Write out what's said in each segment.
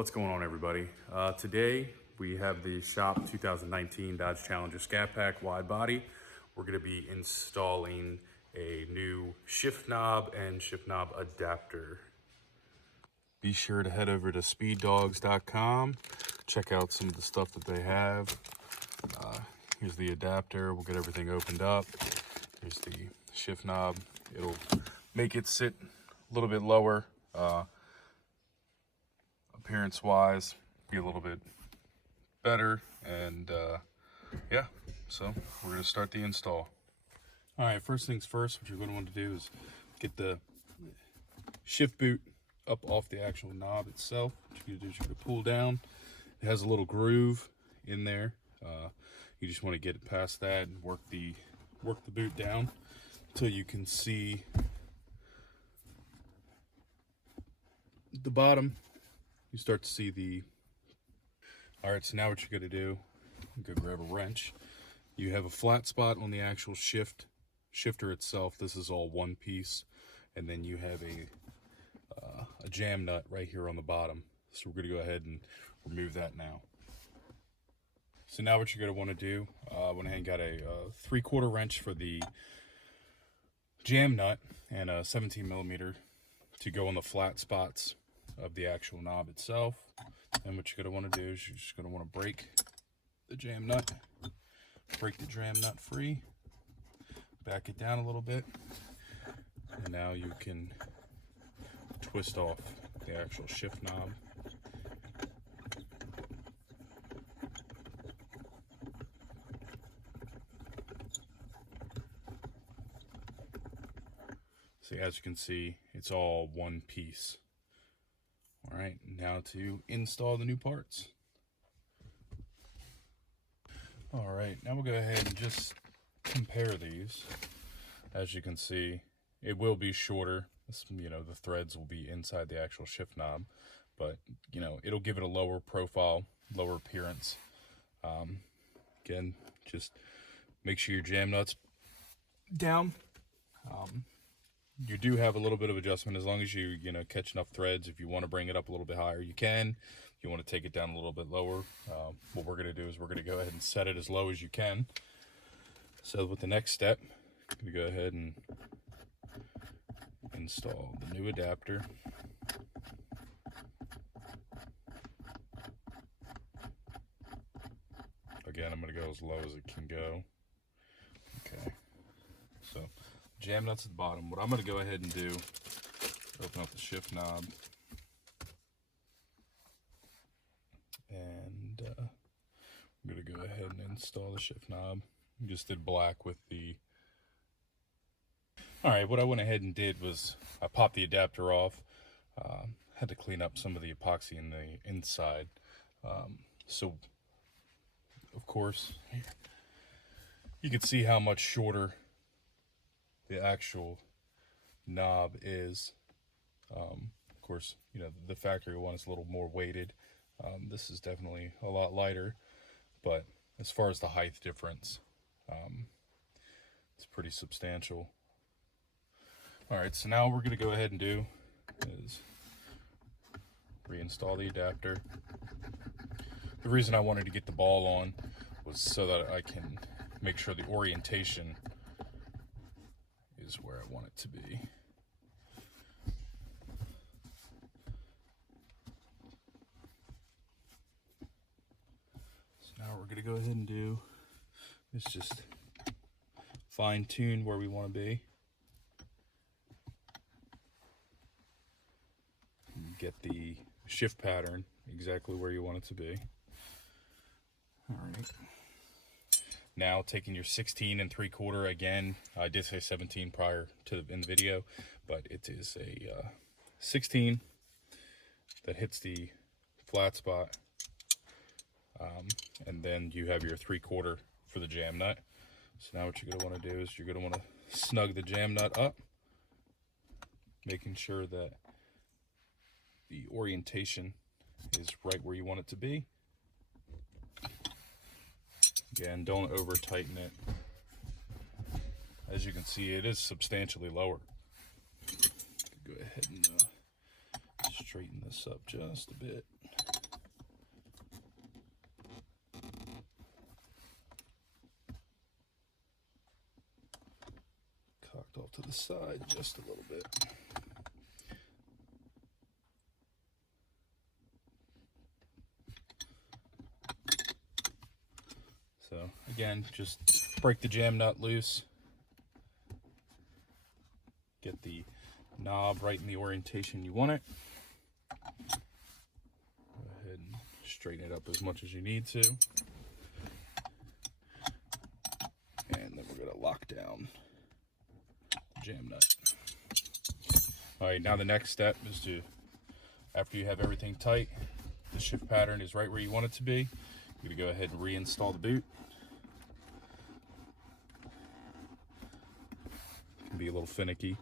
What's going on, everybody? Today we have the Shop 2019 Dodge Challenger Scat Pack Wide Body. We're going to be installing a new shift knob and shift knob adapter. Be sure to head over to speeddogs.com, check out some of the stuff that they have. Here's the adapter. We'll get everything opened up. Here's the shift knob. It'll make it sit a little bit lower. Appearance wise, be a little bit better, and yeah, so we're going to start the install. All right, first things first, what you're going to want to do is get the shift boot up off the actual knob itself. What you're going to do is you're going to pull down. It has a little groove in there. You just want to get it past that and work the boot down until you can see the bottom. You start to see the... All right, so now what you're going to do, go grab a wrench. You have a flat spot on the actual shifter itself. This is all one piece, and then you have a jam nut right here on the bottom. So we're going to go ahead and remove that now. So now what you're going to want to do, I went ahead and got a 3/4 wrench for the jam nut and a 17 millimeter to go on the flat spots of the actual knob itself. And what you're going to want to do is you're just going to want to break the jam nut free, back it down a little bit, and now you can twist off the actual shift knob. So as you can see, it's all one piece. All right, now to install the new parts. All right, now we'll go ahead and just compare these. As you can see, it will be shorter. The threads will be inside the actual shift knob, but it'll give it a lower profile, lower appearance. Again, just make sure your jam nut's down. You do have a little bit of adjustment as long as you catch enough threads. If you want to bring it up a little bit higher, you can. If you want to take it down a little bit lower, what we're going to do is we're going to go ahead and set it as low as you can. So with the next step, I'm going to go ahead and install the new adapter. Again, I'm going to go as low as it can go. Okay. So jam nuts at the bottom. What I'm going to go ahead and do, open up the shift knob, and I'm going to go ahead and install the shift knob. I just did black with the... All right, what I went ahead and did was I popped the adapter off. Had to clean up some of the epoxy in the inside. So, of course, you can see how much shorter the actual knob is. Of course, the factory one is a little more weighted. This is definitely a lot lighter, but as far as the height difference, it's pretty substantial. All right, so now what we're going to go ahead and do is reinstall the adapter. The reason I wanted to get the ball on was so that I can make sure the orientation is where I want it to be. So now what we're going to go ahead and do is just fine tune where we want to be. Get the shift pattern exactly where you want it to be. All right. Now taking your 16 3/4, again, I did say 17 prior to in the video, but it is a 16 that hits the flat spot, and then you have your 3/4 for the jam nut. So now what you're going to want to do is you're going to want to snug the jam nut up, making sure that the orientation is right where you want it to be. Again, don't over tighten it. As you can see, it is substantially lower. Go ahead and straighten this up just a bit. the side just a little bit. So again, just break the jam nut loose. Get the knob right in the orientation you want it. Go ahead and straighten it up as much as you need to. And then we're going to lock down the jam nut. All right, now the next step is to, after you have everything tight, the shift pattern is right where you want it to be, you're going to go ahead and reinstall the boot. It can be a little finicky,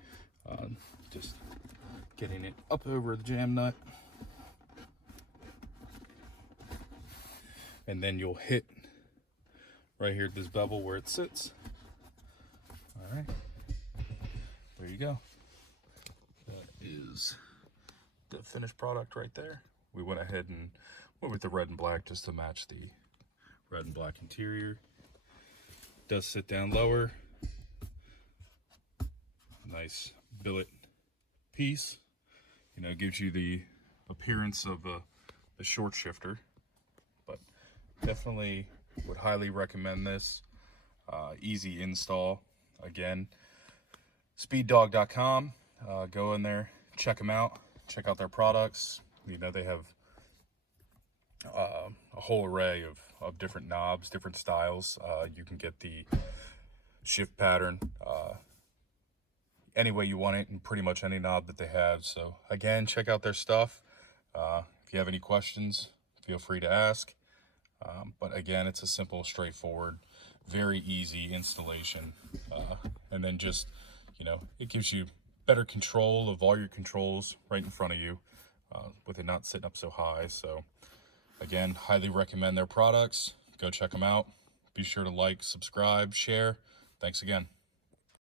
just getting it up over the jam nut. And then you'll hit right here at this bevel where it sits. All right, there you go. That is the finished product right there. We went ahead and went with the red and black just to match the red and black interior. It does sit down lower. Nice billet piece. You know, gives you the appearance of a short shifter, but definitely would highly recommend this. Easy install. Again, speeddog.com. Go in there, check them out, check out their products. You know, they have a whole array of different knobs, different styles. You can get the shift pattern any way you want it, and pretty much any knob that they have. So again, check out their stuff. If you have any questions, feel free to ask. But again, it's a simple, straightforward, very easy installation. And then just, you know, it gives you better control of all your controls right in front of you, with it not sitting up so high. So again, highly recommend their products. Go check them out. Be sure to like, subscribe, share. Thanks again.